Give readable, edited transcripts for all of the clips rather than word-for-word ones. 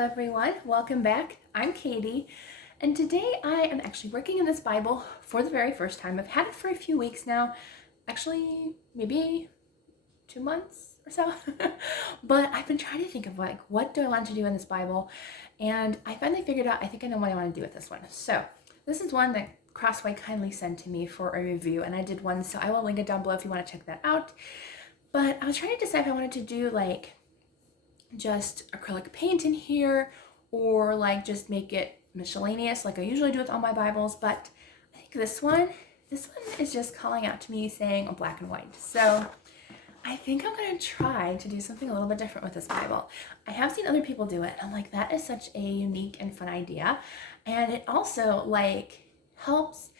everyone, welcome back. I'm Katie, and today I am actually working in this Bible for the very first time. I've had it for a few weeks now, actually maybe 2 months or so, but I've been trying to think of what do I want to do in this Bible, and I finally figured out I think I know what I want to do with this one. So this is one that Crossway kindly sent to me for a review, and I did one, so I will link it down below if you want to check that out. But I was trying to decide if I wanted to do just acrylic paint in here or just make it miscellaneous like I usually do with all my Bibles. But I think this one is just calling out to me saying black and white. So I think I'm going to try to do something a little bit different with this Bible. I have seen other people do it. I'm like, that is such a unique and fun idea. And it also helps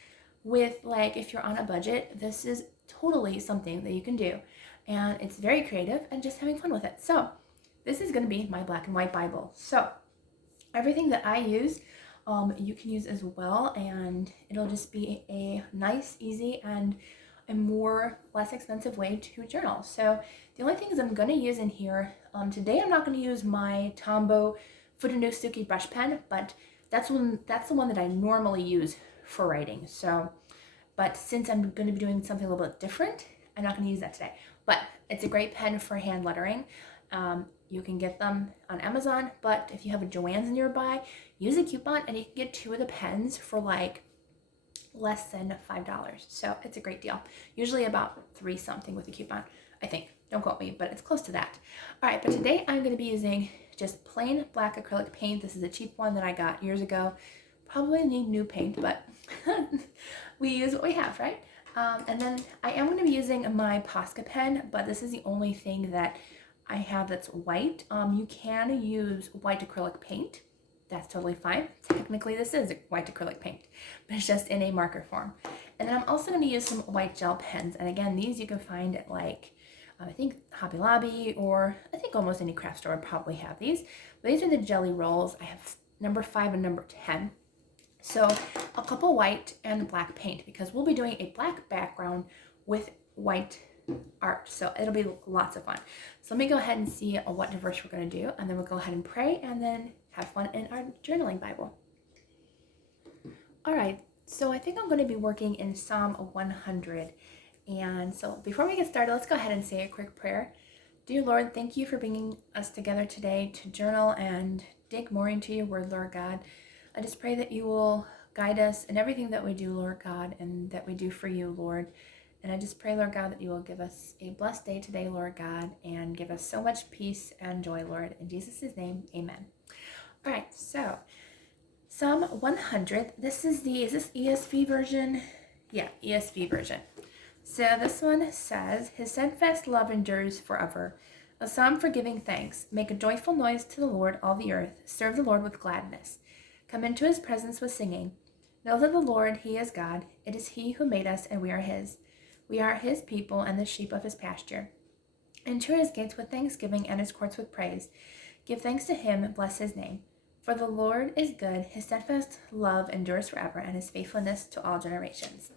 with if you're on a budget, this is totally something that you can do. And it's very creative and just having fun with it. So this is going to be my black and white Bible. So everything that I use, you can use as well, and it'll just be a nice, easy, and a less expensive way to journal. So the only things I'm going to use in here, today I'm not going to use my Tombow Futanusuke brush pen, but that's the one that I normally use for writing. So, but since I'm going to be doing something a little bit different, I'm not going to use that today. But it's a great pen for hand lettering. You can get them on Amazon, but if you have a Joann's nearby, use a coupon and you can get 2 of the pens for less than $5. So it's a great deal. Usually about 3 something with a coupon, I think. Don't quote me, but it's close to that. All right, but today I'm going to be using just plain black acrylic paint. This is a cheap one that I got years ago. Probably need new paint, but we use what we have, right? And then I am going to be using my Posca pen, but this is the only thing that I have that's white. You can use white acrylic paint. That's totally fine. Technically, this is white acrylic paint, but it's just in a marker form. And then I'm also going to use some white gel pens. And again, these you can find at I think Hobby Lobby, or I think almost any craft store would probably have these. But these are the jelly rolls. I have number 5 and number 10. So a couple white and black paint, because we'll be doing a black background with white art, so it'll be lots of fun. So let me go ahead and see what verse we're going to do, and then we'll go ahead and pray and then have fun in our journaling Bible. All right, so I think I'm going to be working in Psalm 100. And so before we get started, let's go ahead and say a quick prayer. Dear Lord, thank you for bringing us together today to journal and dig more into your word, Lord God. I just pray that you will guide us in everything that we do, Lord God, and that we do for you, Lord. And I just pray, Lord God, that you will give us a blessed day today, Lord God, and give us so much peace and joy, Lord. In Jesus' name, amen. All right, so Psalm 100. Is this ESV version? Yeah, ESV version. So this one says, His steadfast love endures forever. A psalm for giving thanks. Make a joyful noise to the Lord, all the earth. Serve the Lord with gladness. Come into his presence with singing. Know that the Lord, he is God. It is he who made us, and we are his. We are his people and the sheep of his pasture. Enter his gates with thanksgiving and his courts with praise. Give thanks to him, bless his name. For the Lord is good, his steadfast love endures forever, and his faithfulness to all generations.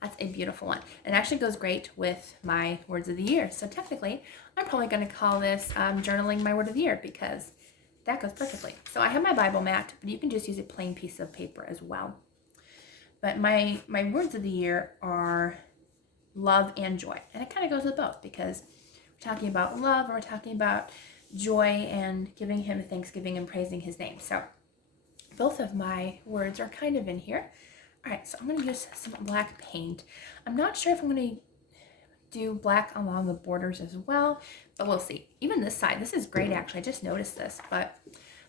That's a beautiful one. It actually goes great with my words of the year. So technically, I'm probably going to call this journaling my word of the year, because that goes perfectly. So I have my Bible mat, but you can just use a plain piece of paper as well. But my words of the year are love and joy. And it kind of goes with both, because we're talking about love, or we're talking about joy and giving him thanksgiving and praising his name. So both of my words are kind of in here. All right, so I'm going to use some black paint. I'm not sure if I'm going to do black along the borders as well, but we'll see. Even this side, this is great actually. I just noticed this, but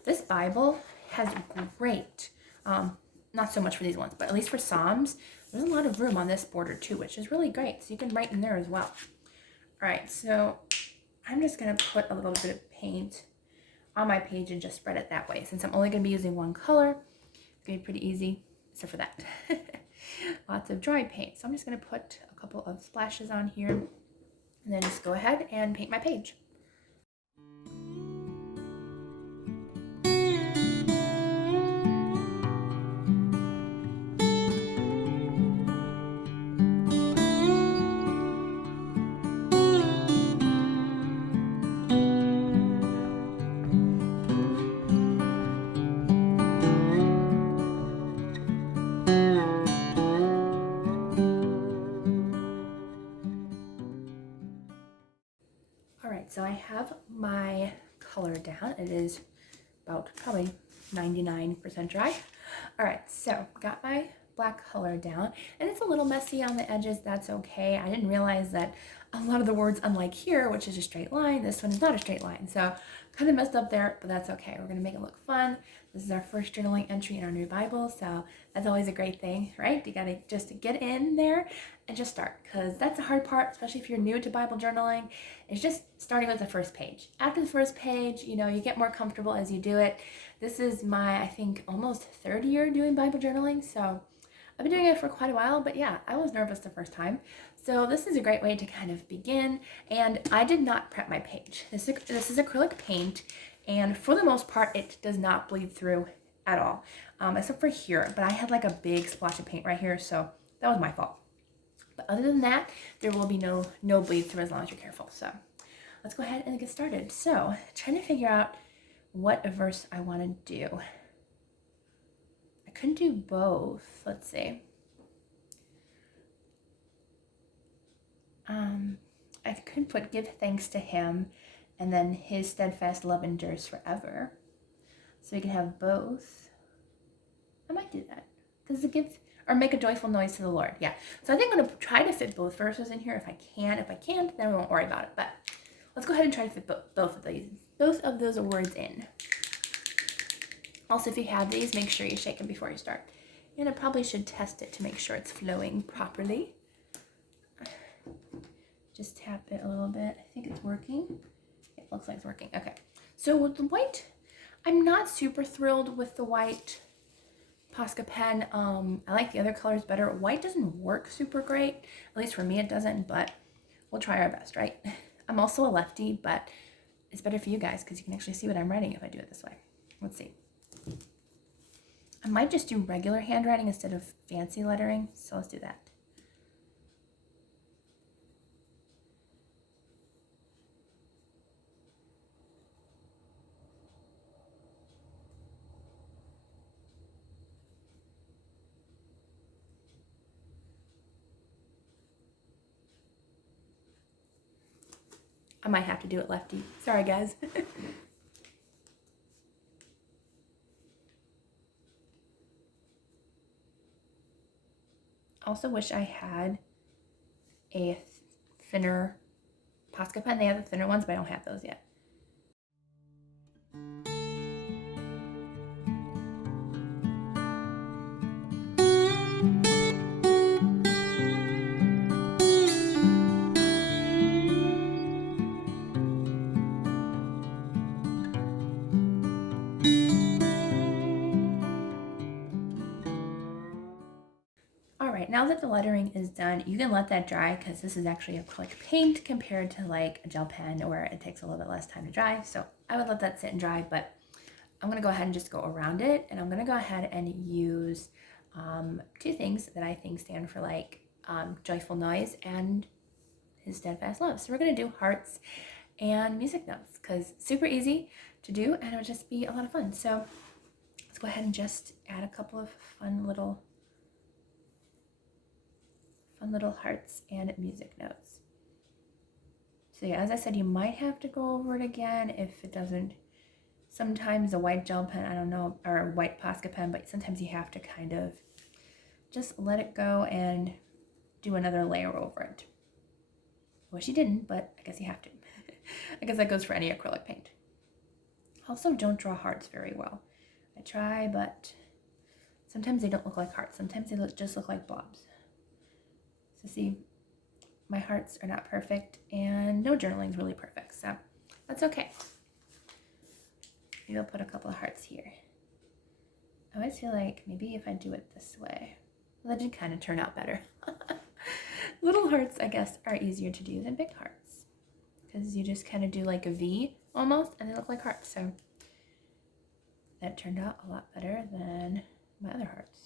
this Bible has great, not so much for these ones, but at least for Psalms, there's a lot of room on this border too, which is really great. So you can write in there as well. All right, so I'm just going to put a little bit of paint on my page and just spread it that way. Since I'm only going to be using one color, it's going to be pretty easy, except for that. Lots of dry paint. So I'm just going to put a couple of splashes on here, and then just go ahead and paint my page. down. It is about probably 99% dry. All right, so got my black color down, and it's a little messy on the edges. That's okay. I didn't realize that a lot of the words, unlike here, which is a straight line, this one is not a straight line. So kind of messed up there, but that's okay. We're gonna make it look fun. This is our first journaling entry in our new Bible, so that's always a great thing, right? You gotta just get in there and just start, because that's the hard part, especially if you're new to Bible journaling, is just starting with the first page. After the first page, you know, you get more comfortable as you do it. This is my, I think, almost third year doing Bible journaling, so I've been doing it for quite a while, but yeah, I was nervous the first time. So this is a great way to kind of begin, and I did not prep my page. This is acrylic paint, and for the most part, it does not bleed through at all, except for here, but I had like a big splash of paint right here, so that was my fault. But other than that, there will be no bleed through as long as you're careful. So let's go ahead and get started. So trying to figure out what verse I want to do. I couldn't do both. Let's see. I could put give thanks to him and then his steadfast love endures forever. So you can have both. I might do that. Because it gives, or make a joyful noise to the Lord. Yeah. So I think I'm going to try to fit both verses in here if I can. If I can't, then we won't worry about it. But let's go ahead and try to fit both of those words in. Also, if you have these, make sure you shake them before you start. And I probably should test it to make sure it's flowing properly. Just tap it a little bit. I think it's working. It looks like it's working. Okay. So with the white, I'm not super thrilled with the white Posca pen. I like the other colors better. White doesn't work super great. At least for me it doesn't, but we'll try our best, right? I'm also a lefty, but it's better for you guys because you can actually see what I'm writing if I do it this way. Let's see. I might just do regular handwriting instead of fancy lettering, so let's do that. I might have to do it lefty. Sorry, guys. Also wish I had a thinner Posca pen. They have the thinner ones, but I don't have those yet. Now that the lettering is done, you can let that dry because this is actually acrylic paint compared to like a gel pen where it takes a little bit less time to dry. So I would let that sit and dry, but I'm gonna go ahead and just go around it, and I'm gonna go ahead and use two things that I think stand for like joyful noise and his steadfast love. So we're gonna do hearts and music notes because super easy to do and it'll just be a lot of fun. So let's go ahead and just add a couple of fun little hearts and music notes. So yeah, as I said, you might have to go over it again if it doesn't. Sometimes a white gel pen, I don't know, or a white Posca pen, but sometimes you have to kind of just let it go and do another layer over it. I wish you didn't, but I guess you have to. I guess that goes for any acrylic paint. Also, don't draw hearts very well. I try, but sometimes they don't look like hearts. Sometimes they just look like blobs. So see, my hearts are not perfect, and no journaling is really perfect, so that's okay. Maybe I'll put a couple of hearts here. I always feel like maybe if I do it this way, well, that did kind of turn out better. Little hearts, I guess, are easier to do than big hearts because you just kind of do like a V almost, and they look like hearts. So that turned out a lot better than my other hearts.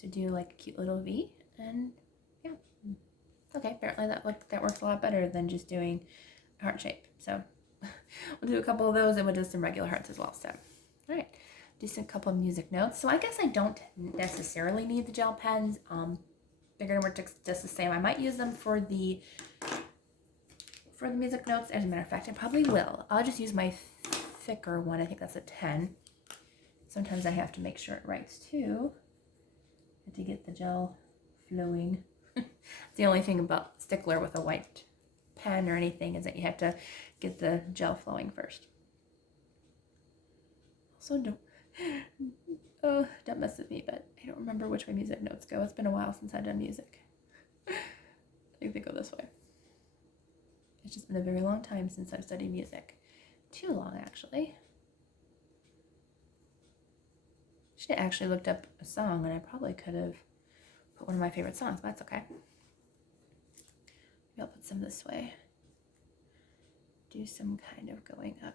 To do like a cute little V, and yeah, okay, apparently that works a lot better than just doing a heart shape. So we'll do a couple of those and we'll do some regular hearts as well. So all right, just a couple of music notes. So I guess I don't necessarily need the gel pens. they're gonna work just the same. I might use them for the music notes. As a matter of fact, I probably will. I'll just use my thicker one. I think that's a 10. Sometimes I have to make sure it writes too, to get the gel flowing. It's the only thing about stickler with a white pen or anything is that you have to get the gel flowing first. Also, don't mess with me, but I don't remember which way music notes go. It's been a while since I've done music. I think they go this way. It's just been a very long time since I've studied music. Too long, actually. Should have actually looked up a song, and I probably could have put one of my favorite songs, but that's okay. Maybe I'll put some this way. Do some kind of going up.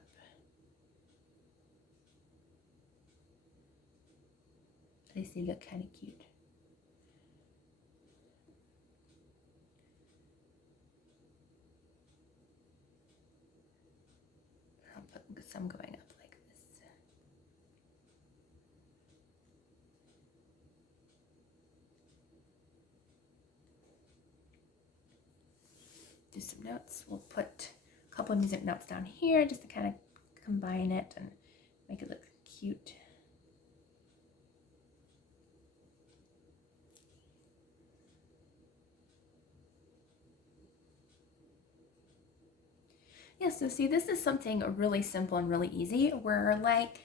At least they look kind of cute. I'll put some going up like this. Do some notes. We'll put a couple of music notes down here just to kind of combine it and make it look cute. Yeah, so see, this is something really simple and really easy where like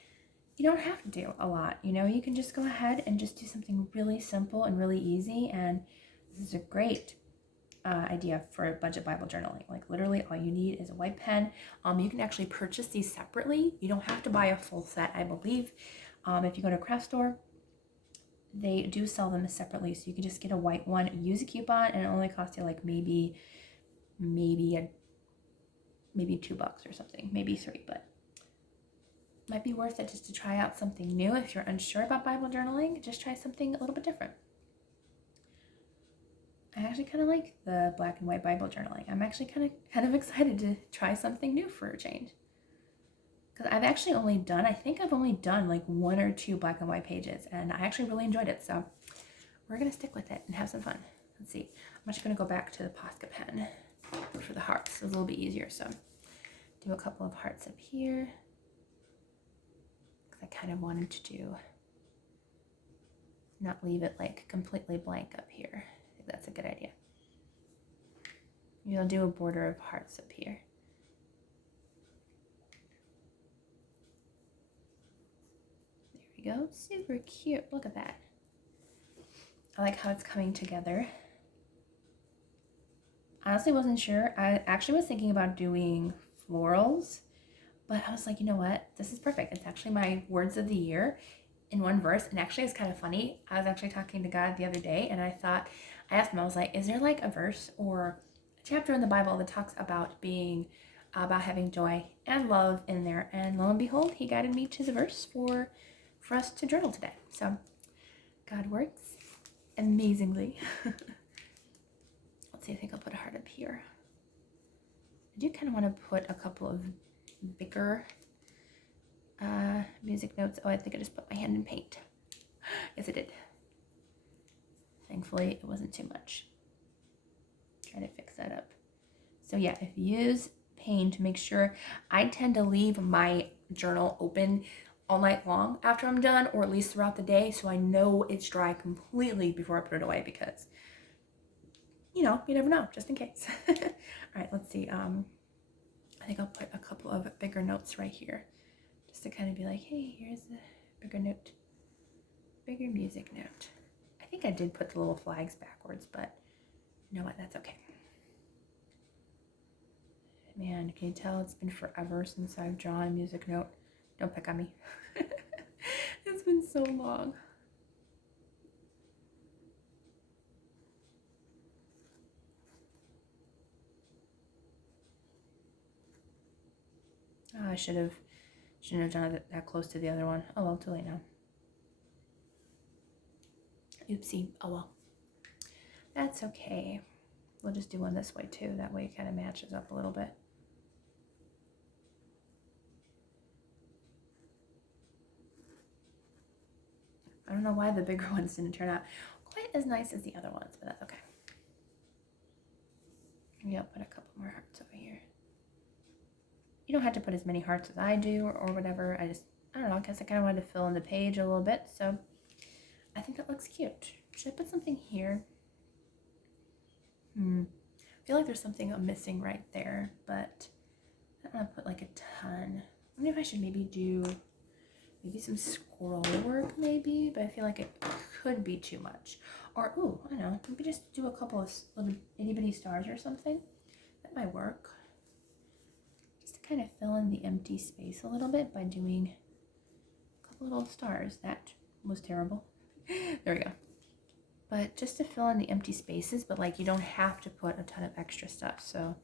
you don't have to do a lot, you know, you can just go ahead and just do something really simple and really easy. And this is a great idea for budget Bible journaling. Like literally all you need is a white pen. You can actually purchase these separately. You don't have to buy a full set, I believe. If you go to a craft store, they do sell them separately. So you can just get a white one, use a coupon, and it only costs you like maybe $2 or something, maybe 3, but might be worth it just to try out something new. If you're unsure about Bible journaling, just try something a little bit different. I actually kind of like the black and white Bible journaling. I'm actually kind of excited to try something new for a change. Because I've actually only done, I think I've only done like 1 or 2 black and white pages, and I actually really enjoyed it. So we're going to stick with it and have some fun. Let's see. I'm just going to go back to the Posca pen for the hearts. It's a little bit easier. So do a couple of hearts up here. Because I kind of wanted to not leave it like completely blank up here. I think that's a good idea. You'll do a border of hearts up here. There we go. Super cute. Look at that. I like how it's coming together. I honestly wasn't sure. I actually was thinking about doing florals, but I was like, you know what? This is perfect. It's actually my words of the year in one verse. And actually it's kind of funny. I was actually talking to God the other day, and I asked him, I was like, is there like a verse or a chapter in the Bible that talks about having joy and love in there? And lo and behold, he guided me to the verse for us to journal today. So God works amazingly. Let's see, I think I'll put a heart up here. I do kind of want to put a couple of bigger music notes. Oh, I think I just put my hand in paint. Yes, I did. Thankfully, it wasn't too much. Trying to fix that up. So yeah, if you use paint, make sure, I tend to leave my journal open all night long after I'm done, or at least throughout the day, so I know it's dry completely before I put it away, because you know, you never know, just in case. All right, let's see. I think I'll put a couple of bigger notes right here, just to kind of be like, hey, here's a bigger note, bigger music note. I think I did put the little flags backwards, but you know what, that's okay. Man, can you tell it's been forever since I've drawn a music note? Don't pick on me. It's been so long. Oh, I shouldn't have done it that close to the other one. Oh well, too late now. Oopsie. Oh well. That's okay. We'll just do one this way too. That way it kind of matches up a little bit. I don't know why the bigger ones didn't turn out quite as nice as the other ones, but that's okay. Maybe I'll put a couple more hearts over here. You don't have to put as many hearts as I do or whatever. I don't know, I guess I kind of wanted to fill in the page a little bit, so I think that looks cute. Should I put something here? I feel like there's something I'm missing right there, but I don't want to put like a ton. I wonder if I should maybe do some scroll work maybe, but I feel like it could be too much. Or, ooh, I don't know, maybe just do a couple of little itty bitty stars or something. That might work. Just to kind of fill in the empty space a little bit by doing a couple little stars. That was terrible. There we go. But just to fill in the empty spaces, but like you don't have to put a ton of extra stuff. So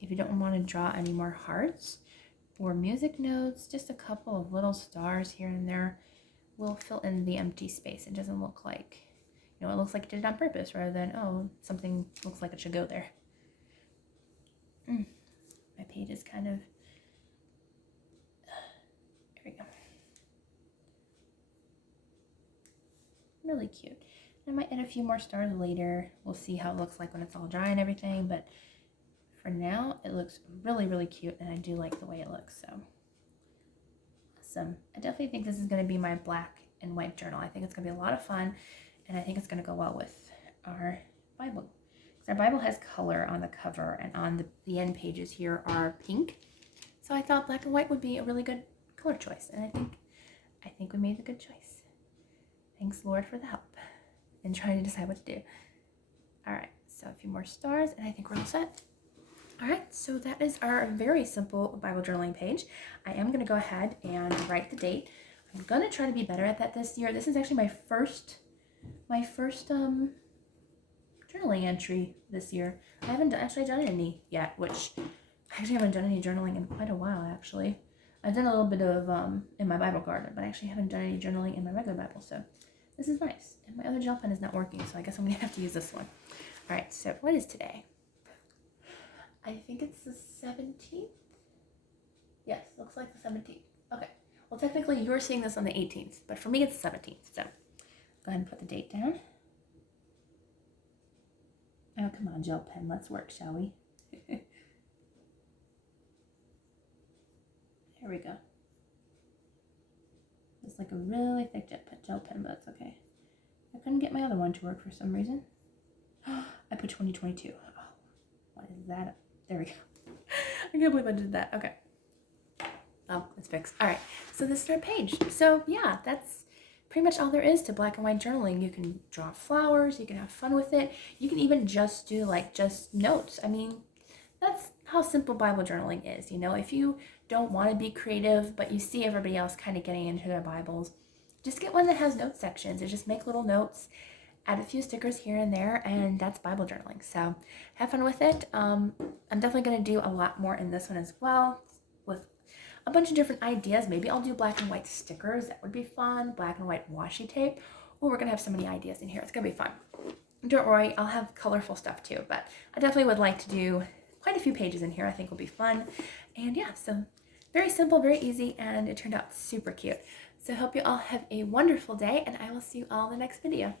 if you don't want to draw any more hearts or music notes, just a couple of little stars here and there will fill in the empty space. It doesn't look like, it looks like it did it on purpose rather than, oh, something looks like it should go there. My page is kind of, there we go. Really cute. I might add a few more stars later. We'll see how it looks like when it's all dry and everything, but for now, it looks really, really cute, and I do like the way it looks, so awesome. I definitely think this is going to be my black and white journal. I think it's going to be a lot of fun, and I think it's going to go well with our Bible. Because our Bible has color on the cover, and on the end pages here are pink, so I thought black and white would be a really good color choice, and I think we made a good choice. Thanks, Lord, for the help in trying to decide what to do. All right, so a few more stars, and I think we're all set. All right, so that is our very simple Bible journaling page. I am going to go ahead and write the date. I'm going to try to be better at that this year. This is actually my first journaling entry this year. I haven't actually done any yet, which I actually haven't done any journaling in quite a while, actually. I've done a little bit of in my Bible garden, but I actually haven't done any journaling in my regular Bible, so this is nice. And my other gel pen is not working, so I guess I'm going to have to use this one. All right, so what is today? I think it's the 17th. Yes, looks like the 17th. Okay. Well, technically, you're seeing this on the 18th, but for me, it's the 17th. So go ahead and put the date down. Oh, come on, gel pen. Let's work, shall we? There we go. It's like a really thick gel pen, but that's okay. I couldn't get my other one to work for some reason. I put 2022. Oh, what is that? There we go. I can't believe I did that. Okay. Oh, it's fixed. All right. So this is our page. So yeah, that's pretty much all there is to black and white journaling. You can draw flowers. You can have fun with it. You can even just do just notes. I mean, that's how simple Bible journaling is. If you don't want to be creative, but you see everybody else kind of getting into their Bibles, just get one that has note sections and just make little notes. Add a few stickers here and there, and that's Bible journaling. So have fun with it. I'm definitely going to do a lot more in this one as well with a bunch of different ideas. Maybe I'll do black and white stickers. That would be fun. Black and white washi tape. Oh, we're going to have so many ideas in here. It's going to be fun. Don't worry, I'll have colorful stuff too, but I definitely would like to do quite a few pages in here. I think will be fun. And yeah, so very simple, very easy, and it turned out super cute. So I hope you all have a wonderful day, and I will see you all in the next video.